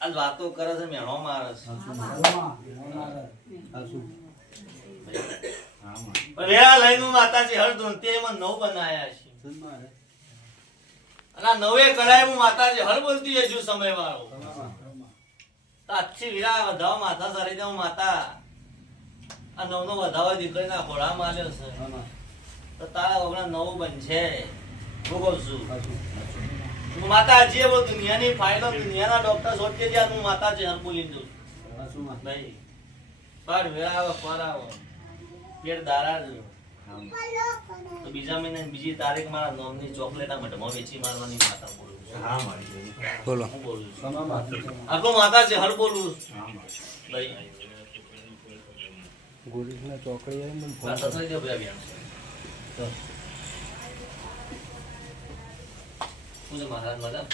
આ વાતો કરે છે મેણો મારે છે રેડા લઈને માતાજી હળ ધૂનતે એમાં નવ બનાયા છે અને આ નવે કડાઈમાં માતાજી હળ બોલતી હજુ સમય વાળો આછી વીરા વધાવો માથા સારી દઉં માતા આ નવ નો વધાવો દીકરીના ઘોડા માર્યો છે તો તારા વગર નવું બનશે હું કહું છું માતાજી બોલ દુનિયાની ફાઇલો દુનિયાના ડોક્ટર શોધકે જ્યાં હું માતાજી હર બોલી દઉં ભાઈ પર વેરાવો પરાવો પેટ દારા જો તો બીજા મહિને બીજી તારીખ મારા નોમની ચોકલેટ મઢમાં વેચી મારવાની માતા બોલું હા મારી બોલો હું બોલું છું આટલું માતાજી હર બોલું ભાઈ ગોરીના ચોકડી આવી મને ફોન થઈ ગયો ભાઈ તો પૂછો મહારાજ મદદ